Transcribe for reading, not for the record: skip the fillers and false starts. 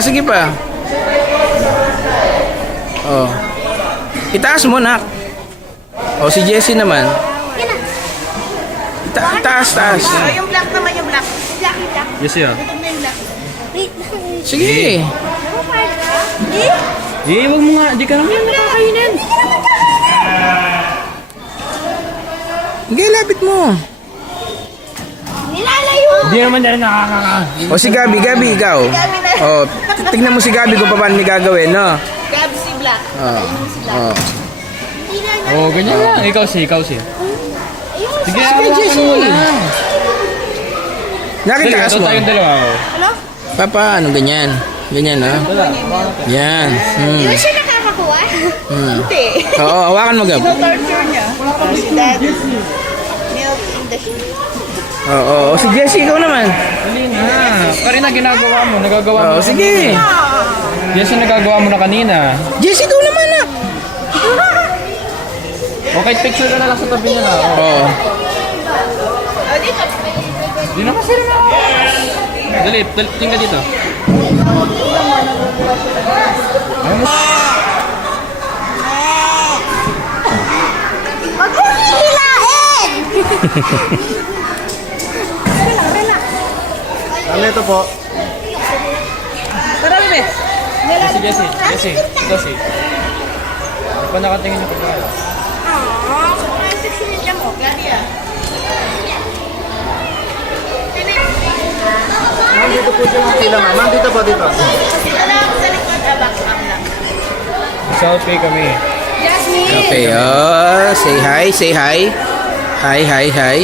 sige pa. Oh. Itaas mo, nak. Oh, si Jessie naman. Taas. Oh, yung black naman, yung black. Black. Yes, yeah. Ito na yung black. Sige. Wag mo nga. Di ka naman nakakainin. Sige, lapit mo. Nilalayo! Di naman na rin nakakakain. O si Gabi, ikaw. Oh, tignan mo si Gabi kung paano niya gagawin, no? Gab si black. Oh. Oh. Oh, ganyan lang. Ikaw si. Sige, Jessie. mo lang. Nakitaas mo. Tayong dalawa. Ano? Papa, ano ganyan? Ganyan, ha? Yan. Di ba siya nakakakuha? Hindi. Oo, hawakan mo, Gab. Torture niya. Si dad. Milk in the sheet. Oo, si Jessie, ikaw naman. Dali na. Karina, ginagawa mo. Nagagawa mo. Oo, sige. Yan siya nagagawa mo na kanina. Jessie, ikaw naman, nak. Okay, picture ka na lang sa tabi niya na. Oo. Di na kasi rin ako. Dali, tingnan dito. Wag mo hihilain! Ano ito po? Tara, bebe. Jessie. Ito si. Di pa nakatingin yung pagkala. Sobrang sexy niya mo. Gabi ah. Ma'am, dito po siya yung pila, ma'am. Ma'am, dito po, dito. Dito lang sa likod. Back lang. Selfie kami. Jasmine! Okay, oh. Say hi. Hi.